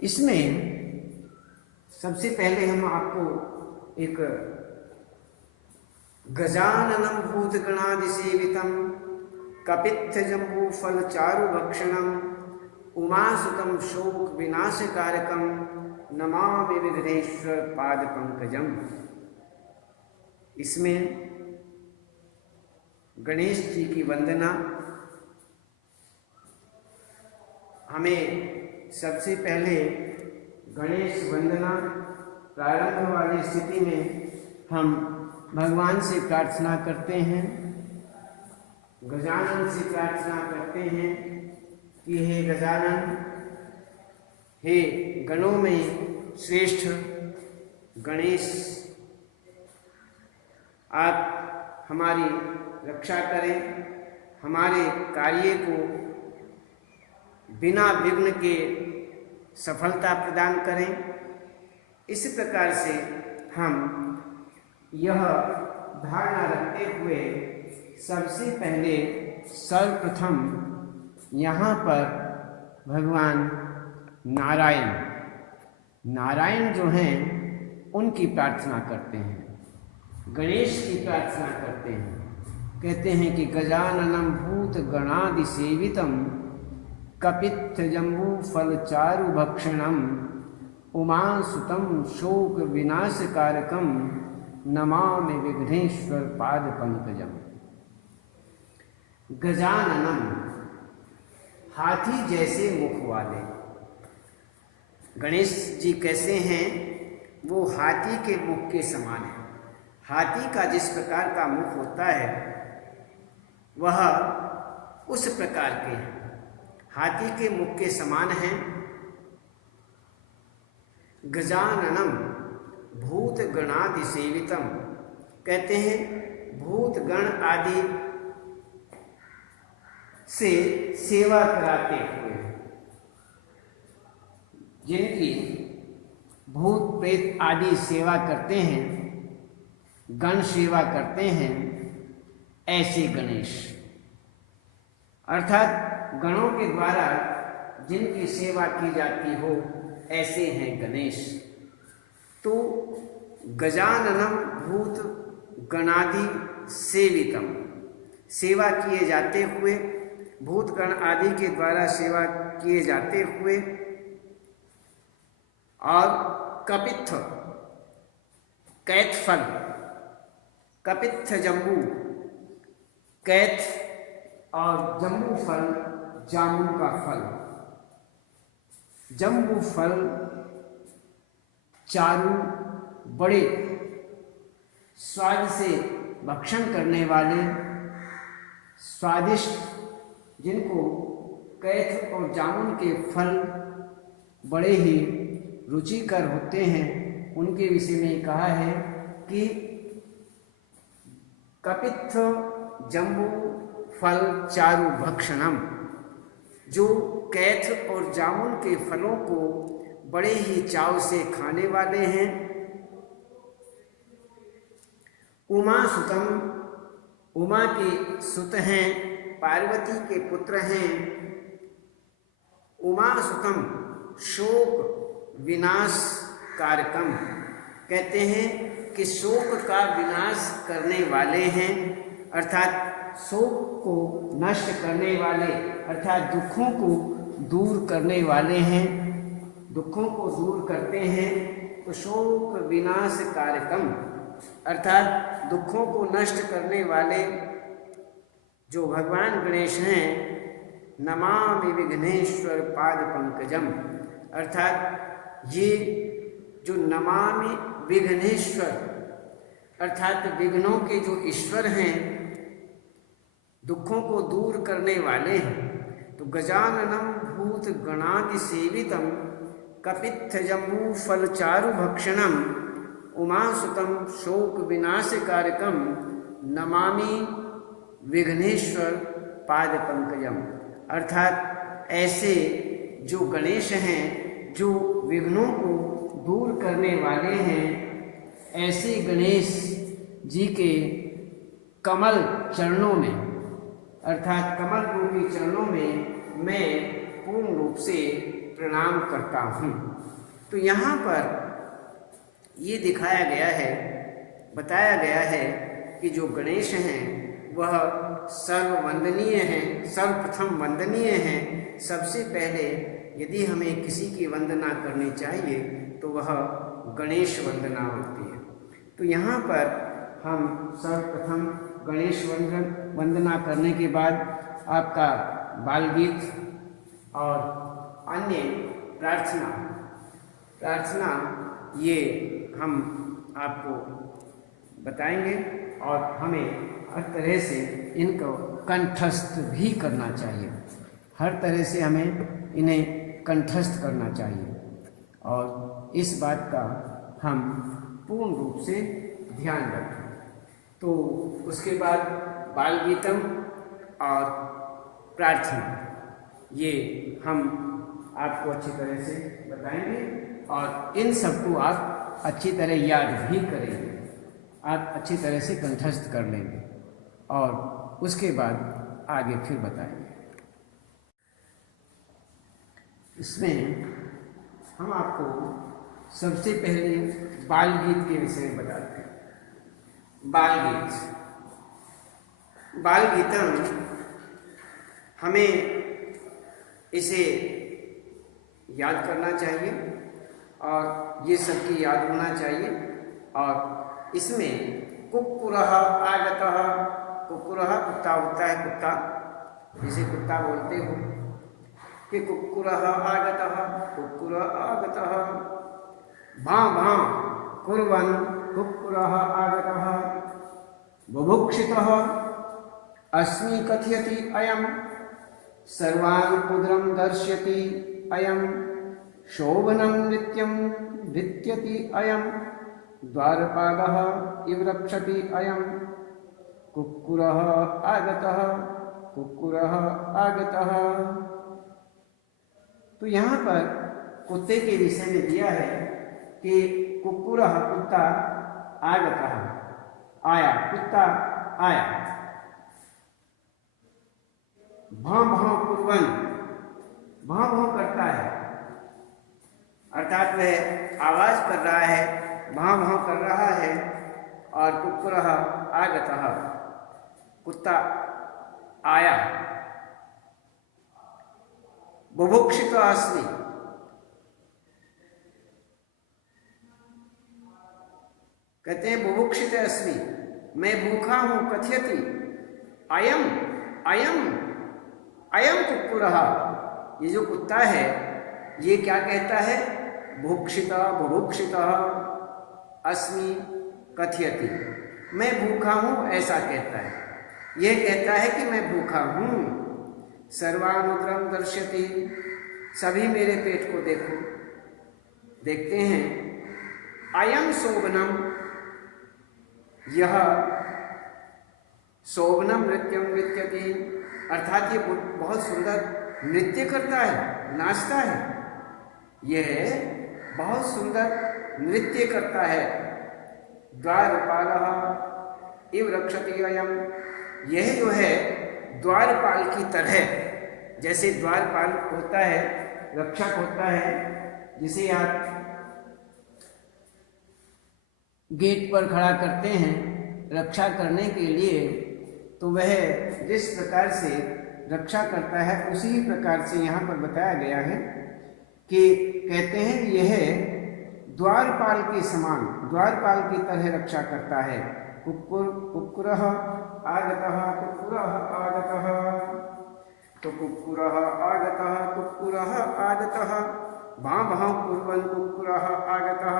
इसमें सबसे पहले हम आपको एक गजाननं भूतगणादिसेवितं कपित्थजम्बूफलचारुभक्षणम् उमासुतं शोकविनाशकारकं नमामि विघ्नेश्वर पादपंकजम्। इसमें गणेश जी की वंदना, हमें सबसे पहले गणेश वंदना प्रारंभ वाली स्थिति में हम भगवान से प्रार्थना करते हैं, गजानन से प्रार्थना करते हैं कि हे गजानन, हे गणों में श्रेष्ठ गणेश, आप हमारी रक्षा करें, हमारे कार्य को बिना विघ्न के सफलता प्रदान करें। इस प्रकार से हम यह धारणा रखते हुए सबसे पहले सर्वप्रथम यहाँ पर भगवान नारायण जो हैं उनकी प्रार्थना करते हैं, गणेश की प्रार्थना करते हैं। कहते हैं कि गजाननं भूतगणादिसेवितं कपित्थजम्बूफलचारुभक्षणम् उमासुतं शोकविनाशकारकं नमामि विघ्नेश्वर पादपंकजम्। गजाननं, हाथी जैसे मुख वाले। गणेश जी कैसे हैं? वो हाथी के मुख के समान है। हाथी का जिस प्रकार का मुख होता है वह उस प्रकार के हैं, हाथी के मुख के समान हैं। गजाननं भूतगणादि सेवितम, कहते हैं भूतगण आदि से सेवा कराते हुए, जिनकी भूत प्रेत आदि सेवा करते हैं, गण सेवा करते हैं, ऐसे गणेश, अर्थात गणों के द्वारा जिनकी सेवा की जाती हो ऐसे हैं गणेश। तो गजाननं भूत गणादि सेवितम, सेवा किए जाते हुए, भूतगण आदि के द्वारा सेवा किए जाते हुए, और कपित्थ कैथ फल, कपित्थ जम्बू, कैथ और जम्बू फल जामुन का फल, जम्बू फल चारू, बड़े स्वाद से भक्षण करने वाले, स्वादिष्ट, जिनको कैथ और जामुन के फल बड़े ही रुचिकर होते हैं, उनके विषय में कहा है कि कपित्थ जम्बू फल चारु भक्षणम, जो कैथ और जामुन के फलों को बड़े ही चाव से खाने वाले हैं। उमा सुतम, उमा के सुत हैं, पार्वती के पुत्र हैं। उमा सुतम शोक विनाश कारकम, कहते हैं कि शोक का विनाश करने वाले हैं, अर्थात शोक को नष्ट करने वाले, अर्थात दुखों को दूर करने वाले हैं, दुखों को दूर करते हैं। तो शोक विनाश कारकम, अर्थात दुखों को नष्ट करने वाले जो भगवान गणेश हैं, नमामि विघ्नेश्वर पादपंकजम, अर्थात ये जो नमामि विघ्नेश्वर, अर्थात विघ्नों के जो ईश्वर हैं, दुखों को दूर करने वाले हैं। तो गजाननं भूतगणादि सेवितं कपित्थजम्बूफलचारुभक्षणम् उमासुतं शोकविनाशकारकं नमामि विघ्नेश्वर पादपंकजम्, अर्थात ऐसे जो गणेश हैं, जो विघ्नों को दूर करने वाले हैं, ऐसे गणेश जी के कमल चरणों में, अर्थात कमल रूपी चरणों में मैं पूर्ण रूप से प्रणाम करता हूँ। तो यहाँ पर ये दिखाया गया है, बताया गया है कि जो गणेश हैं वह सर्ववंदनीय हैं, सर्वप्रथम वंदनीय हैं। सबसे पहले यदि हमें किसी की वंदना करनी चाहिए तो वह गणेश वंदना होती है। तो यहाँ पर हम सर्वप्रथम गणेश वंदना करने के बाद आपका बाल गीत और अन्य प्रार्थना ये हम आपको बताएंगे और हमें हर तरह से इनको कंठस्थ भी करना चाहिए। हर तरह से हमें इन्हें कंठस्थ करना चाहिए और इस बात का हम पूर्ण रूप से ध्यान रखें। तो उसके बाद बाल गीतम और प्रार्थना ये हम आपको अच्छी तरह से बताएंगे और इन सबको आप अच्छी तरह याद भी करेंगे, आप अच्छी तरह से कंठस्थ कर लेंगे और उसके बाद आगे फिर बताएंगे। इसमें हम आपको सबसे पहले बाल गीत के विषय में बताते हैं। बाल गीतम हमें इसे याद करना चाहिए और ये सबकी याद होना चाहिए। और इसमें कुक्कुरः आगतः, कुक्कुरः कुत्ता होता है, कुत्ता जिसे कुत्ता बोलते हो कि कुक्कुरः आगतः, कुक्कुर आगतः, भां भां कुर्वन् कुक्कुरः आगतः, बुभुक्षितः अस्मि कथयति अयं, सर्वान् उदरं दर्शयति अयं, शोभनं नृत्यं नृत्यति अयं, द्वारपालः इव रक्षति अयं, कुक्कुरः आगतः, कुक्कुरः आगतः। तो यहाँ पर कुत्ते के विषय में दिया है कि कुक्कुरः कुत्ता, आगतः आया, कुत्ता आया, भां भां कुर्वन्, भां भां करता है, अर्थात वह आवाज कर रहा है, भां भां कर रहा है। और कुक्कुरः आगतः कुत्ता आया, बुभुक्षितो अस्मि, कहते हैं बुभुक्षित अस्मि, मैं भूखा हूं, कथयति अयम, अयम अयम कुक्कुरः, ये जो कुत्ता है ये क्या कहता है, भुक्षिता बुभुक्षिता अस्मि कथयति, मैं भूखा हूं ऐसा कहता है। यह कहता है कि मैं भूखा हूं। सर्वानुद्रम दर्शति, सभी मेरे पेट को देखो, देखते हैं। अयम शोभनम, यह शोभनम नृत्यम नृत्यति, अर्थात ये बहुत सुंदर नृत्य करता है, नाचता है, यह बहुत सुंदर नृत्य करता है। द्वारपालः इव रक्षति अयम, यह जो है द्वारपाल की तरह, जैसे द्वारपाल होता है, रक्षक होता है, जिसे आप गेट पर खड़ा करते हैं रक्षा करने के लिए, तो वह जिस प्रकार से रक्षा करता है उसी प्रकार से यहाँ पर बताया गया है कि कहते हैं यह द्वारपाल के समान, द्वारपाल की तरह रक्षा करता है। कुक्कुरः आगतः, कुक्कुरः आगतः, तो कुक्कुरः आगतः, कुक्कुरः आगतः, भां भां कुर्वन् कुक्कुरः आगतः,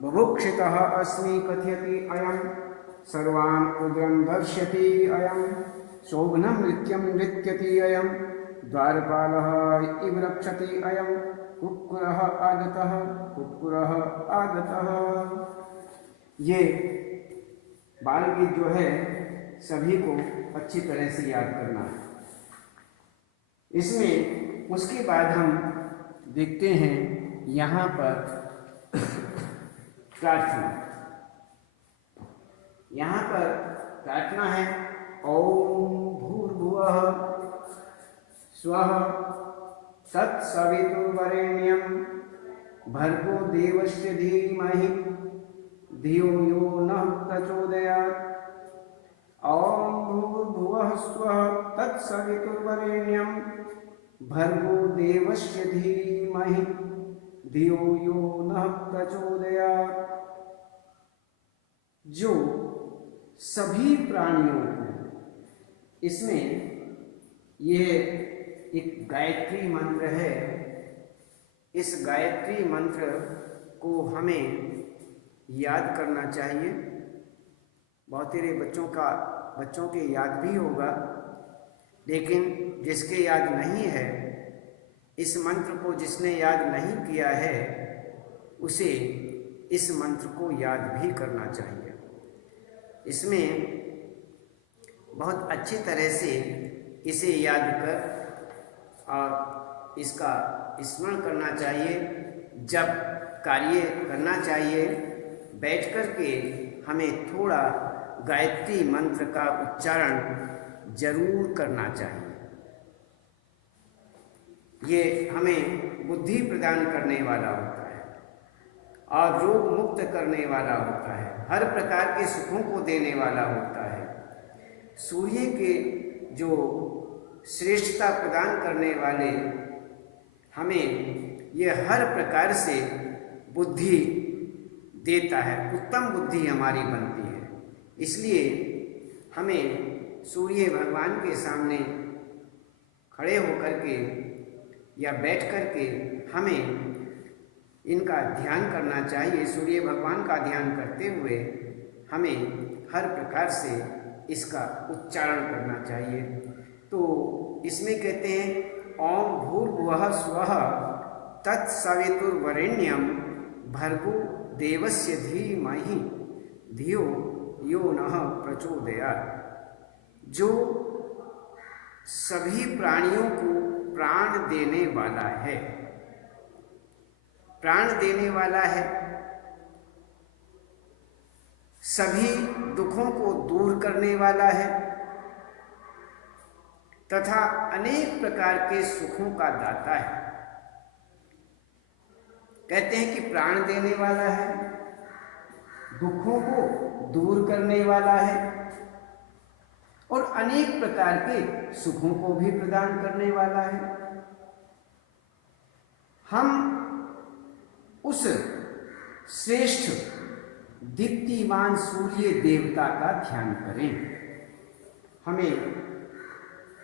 बुभुक्षितः अस्मि कथयति अयं, सर्वान् उदरं दर्शति अयं, शोभनं नृत्यं नृत्यति अयं, द्वारपालः इव रक्षति अयं, कुक्कुरः आगतः, कुक्कुरः आगतः। ये बाल गीत जो है सभी को अच्छी तरह से याद करना है। इसमें उसके बाद हम देखते हैं यहाँ पर प्रार्थना। यहाँ पर प्रार्थना है ओम भूर्भुवः स्वः तत्सवितुर्वरेण्यं भर्गो देवस्य धीमहि धियो यो नः प्रचोदयात्। ॐ भूर्भुवः स्वः तत्सवितुर्वरेण्यं भर्गो देवस्य धीमहि धियो यो नः प्रचोदयात्। जो सभी प्राणियों को, इसमें यह एक गायत्री मंत्र है। इस गायत्री मंत्र को हमें याद करना चाहिए। बहुत तेरे बच्चों के याद भी होगा, लेकिन जिसके याद नहीं है, इस मंत्र को जिसने याद नहीं किया है, उसे इस मंत्र को याद भी करना चाहिए। इसमें बहुत अच्छी तरह से इसे याद कर और इसका स्मरण करना चाहिए। जब कार्य करना चाहिए, बैठ कर के हमें थोड़ा गायत्री मंत्र का उच्चारण जरूर करना चाहिए। ये हमें बुद्धि प्रदान करने वाला होता है और रोग मुक्त करने वाला होता है, हर प्रकार के सुखों को देने वाला होता है। सूर्य के जो श्रेष्ठता प्रदान करने वाले हमें यह हर प्रकार से बुद्धि देता है, उत्तम बुद्धि हमारी बनती है। इसलिए हमें सूर्य भगवान के सामने खड़े होकर के या बैठ कर के हमें इनका ध्यान करना चाहिए। सूर्य भगवान का ध्यान करते हुए हमें हर प्रकार से इसका उच्चारण करना चाहिए। तो इसमें कहते हैं ओम भूर्भुवः स्वः तत्सवितुर्वरेण्यं भर्गो देवस्य धीमहि धियो यो नः प्रचोदयात्। जो सभी प्राणियों को प्राण देने वाला है, प्राण देने वाला है, सभी दुखों को दूर करने वाला है तथा अनेक प्रकार के सुखों का दाता है। कहते हैं कि प्राण देने वाला है, दुखों को दूर करने वाला है और अनेक प्रकार के सुखों को भी प्रदान करने वाला है। हम उस श्रेष्ठ दीप्तिमान सूर्य देवता का ध्यान करें। हमें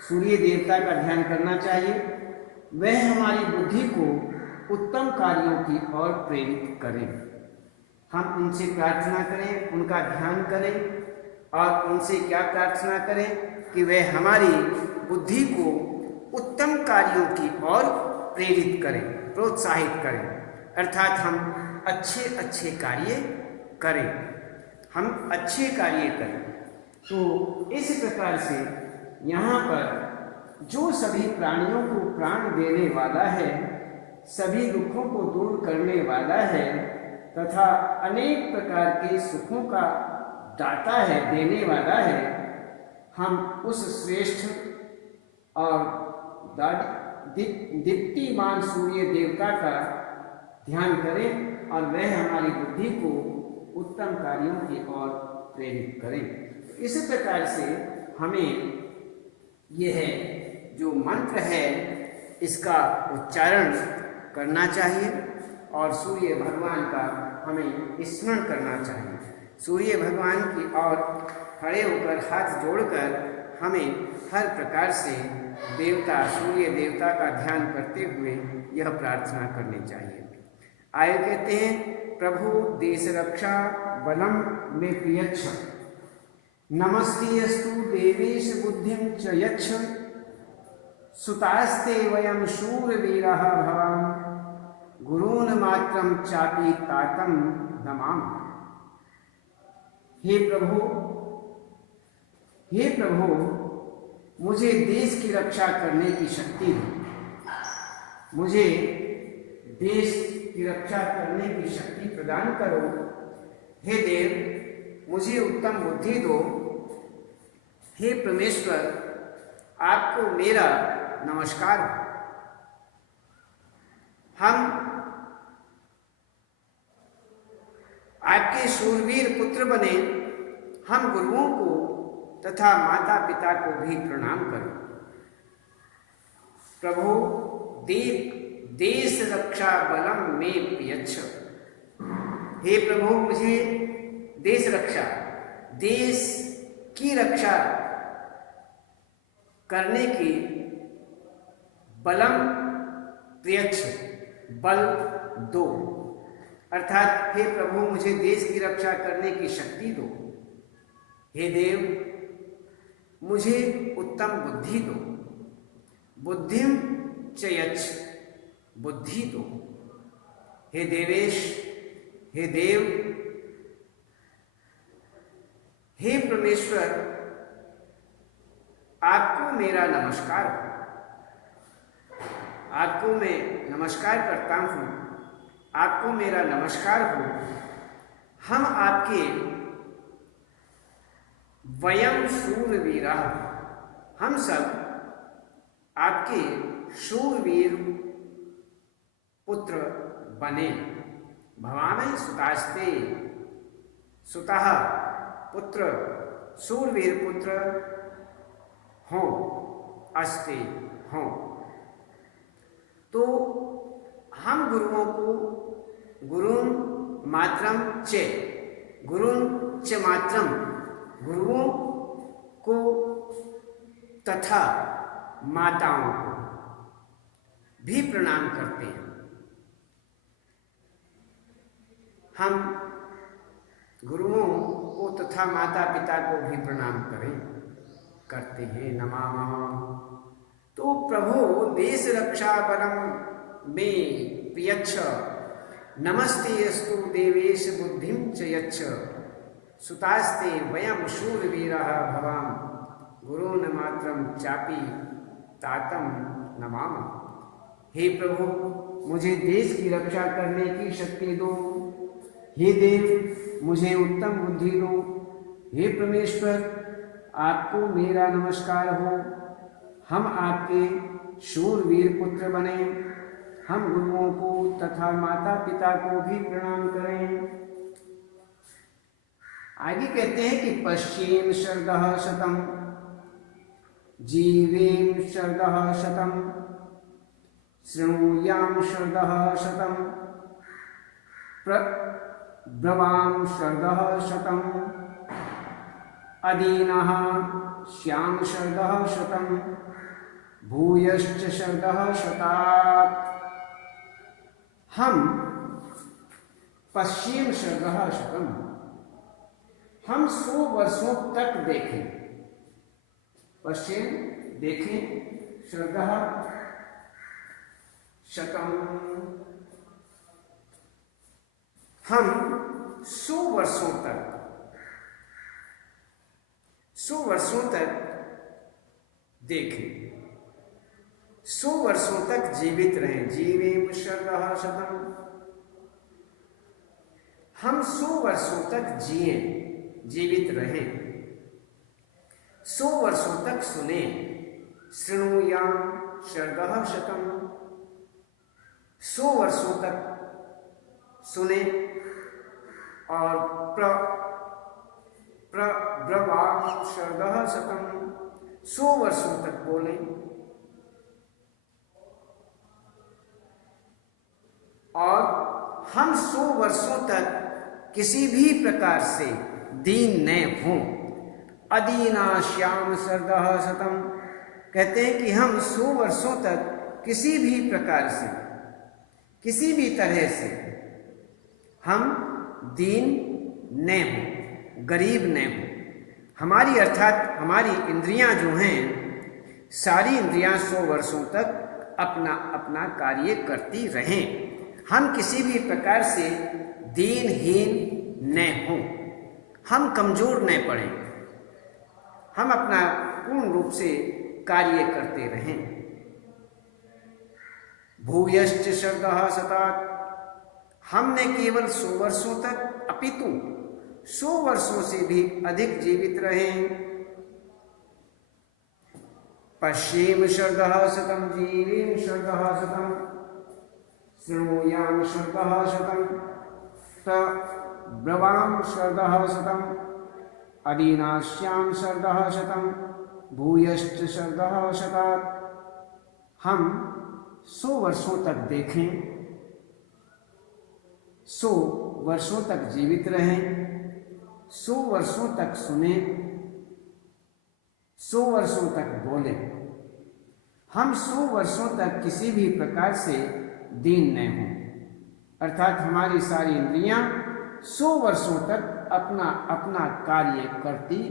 सूर्य देवता का ध्यान करना चाहिए। वह हमारी बुद्धि को उत्तम कार्यों की ओर प्रेरित करें। हम उनसे प्रार्थना करें, उनका ध्यान करें और उनसे क्या प्रार्थना करें कि वह हमारी बुद्धि को उत्तम कार्यों की ओर प्रेरित करें, प्रोत्साहित करें। अर्थात हम अच्छे अच्छे कार्य करें, हम अच्छे कार्य करें। तो इस प्रकार से यहाँ पर जो सभी प्राणियों को प्राण देने वाला है, सभी दुखों को दूर करने वाला है तथा अनेक प्रकार के सुखों का दाता है, देने वाला है, हम उस श्रेष्ठ और दीप्तिमान सूर्य देवता का ध्यान करें और वह हमारी बुद्धि को उत्तम कार्यों की ओर प्रेरित करें। इस प्रकार से हमें यह जो मंत्र है इसका उच्चारण करना चाहिए और सूर्य भगवान का हमें स्मरण करना चाहिए। सूर्य भगवान की ओर खड़े होकर हाथ जोड़कर हमें हर प्रकार से देवता सूर्य देवता का ध्यान करते हुए यह प्रार्थना करनी चाहिए। आगे कहते हैं प्रभु देश रक्षा बलम में प्रियच्छ नमस्तेस्तु देवेश बुद्धिं च यच्छ सुतास्ते वयं शूरवीरः भवाम गुरून् मात्रं चापि तातं नमामि। हे प्रभु, मुझे देश की रक्षा करने की शक्ति दो। मुझे देश की रक्षा करने की शक्ति प्रदान करो। हे देव, मुझे उत्तम बुद्धि दो। हे परमेश्वर, आपको मेरा नमस्कार। हम आपके शूरवीर पुत्र बने, हम गुरुओं को तथा माता पिता को भी प्रणाम करें। प्रभु देश रक्षा बलम में पियच्छ। हे प्रभु, मुझे देश रक्षा, देश की रक्षा करने की बलम प्रियच्छ, बल दो। अर्थात हे प्रभु, मुझे देश की रक्षा करने की शक्ति दो। हे देव, मुझे उत्तम बुद्धि दो। बुद्धिम चयच्छ, बुद्धि दो। हे देवेश, हे देव, हे परमेश्वर, आपको मेरा नमस्कार हो। आपको मैं नमस्कार करता हूँ, आपको मेरा नमस्कार हो। हम आपके वयम शूरवीरा, हम सब आपके शूरवीर पुत्र बने। भवामि सुतास्ते, सुतः पुत्र, शूरवीर पुत्र हों, अस्ते हों। तो हम गुरुओं को गुरुं मात्रम च, गुरुं च मात्रम, गुरुओं को तथा माताओं को भी प्रणाम करते हैं। हम गुरुओं को तथा माता पिता को भी प्रणाम करते हैं, नमामः। तो प्रभु देश रक्षा बलम में प्रियच्छ, नमस्ते अस्तु देवेश बुद्धिं च यच्छ, सुतास्ते वयम शूरवीरः भवाम, गुरून् मात्रं चापि तातं नमामः। हे प्रभु, मुझे देश की रक्षा करने की शक्ति दो। हे देव, मुझे उत्तम बुद्धि दो। हे परमेश्वर, आपको मेरा नमस्कार हो। हम आपके शूरवीर पुत्र बने, हम गुरुओं को तथा माता पिता को भी प्रणाम करें। आगे कहते हैं कि पश्चिम शरदः शतम, जीवेम शरदः शतम, शृणुयाम शरदः शतम, ब्रवाम शरदः शतम, अदीनः श्याम शरदः शतम, भूयश्च शरदः शतात्। हम पश्चिम शरदः शतम, हम 100 वर्षों तक देखें। पश्चिम देखें, शरदः शतम, हम 100 वर्षों तक, 100 वर्षों तक देखें, 100 वर्षों तक जीवित रहें। जीवेम शरदः शतम, हम 100 वर्षों तक जिए, जीवित रहें, 100 वर्षों तक सुने। शृणुयाम शरदः शतम, 100 वर्षों तक सुने और ब्रवाम शरदः शतम, 100 वर्षों तक बोले। और हम 100 वर्षों तक किसी भी प्रकार से दीन न हों। अदीना श्याम शरदः शतम, कहते हैं कि हम 100 वर्षों तक किसी भी प्रकार से, किसी भी तरह से हम दीन न हों, गरीब न हों। हमारी अर्थात हमारी इंद्रियां जो हैं, सारी इंद्रियां 100 वर्षों तक अपना अपना कार्य करती रहें। हम किसी भी प्रकार से दीनहीन न हों, हम कमजोर न पड़ें, हम अपना पूर्ण रूप से कार्य करते रहें। भूयश्च शरदः शतात्, हम न केवल 100 वर्षों तक अपितु 100 वर्षों से भी अधिक जीवित रहें। पश्चिम शरदः शतम, जीवेम शरदः शतम, शृणुयाम शर्दः शतं त ब्रवाम शर्दः शतं अदीनाश्याम शर्दः शतं भूयश्च शर्दः शतात्। हम 100 वर्षों तक देखें, 100 वर्षों तक जीवित रहें, 100 वर्षों तक सुने, 100 वर्षों तक बोले। हम 100 वर्षों तक किसी भी प्रकार से दीन न हों, अर्थात हमारी सारी इंद्रियां 100 वर्षों तक अपना अपना कार्य करती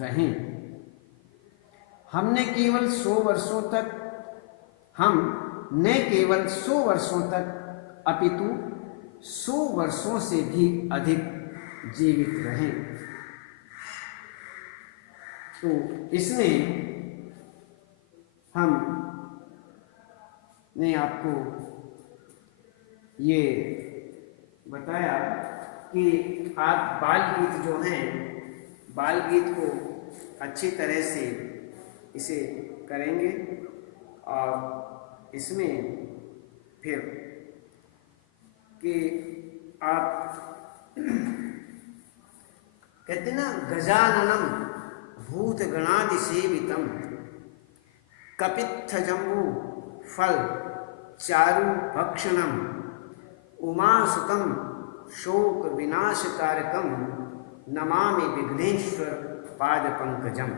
रहें। हमने केवल 100 वर्षों तक, हम न केवल 100 वर्षों तक अपितु 100 वर्षों से भी अधिक जीवित रहें। तो इसमें हम ने आपको ये बताया कि आप बाल गीत जो हैं, बाल गीत को अच्छी तरह से इसे करेंगे और इसमें फिर कि आप कहते ना, गजाननम भूत गणादि सेवितम कपित्थ जम्बू फल चारु भक्षणम उमासुतम शोक विनाशकारकम नमामि विघ्नेश्वर पाद पंकजम।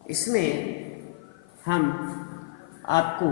इसमें हम आपको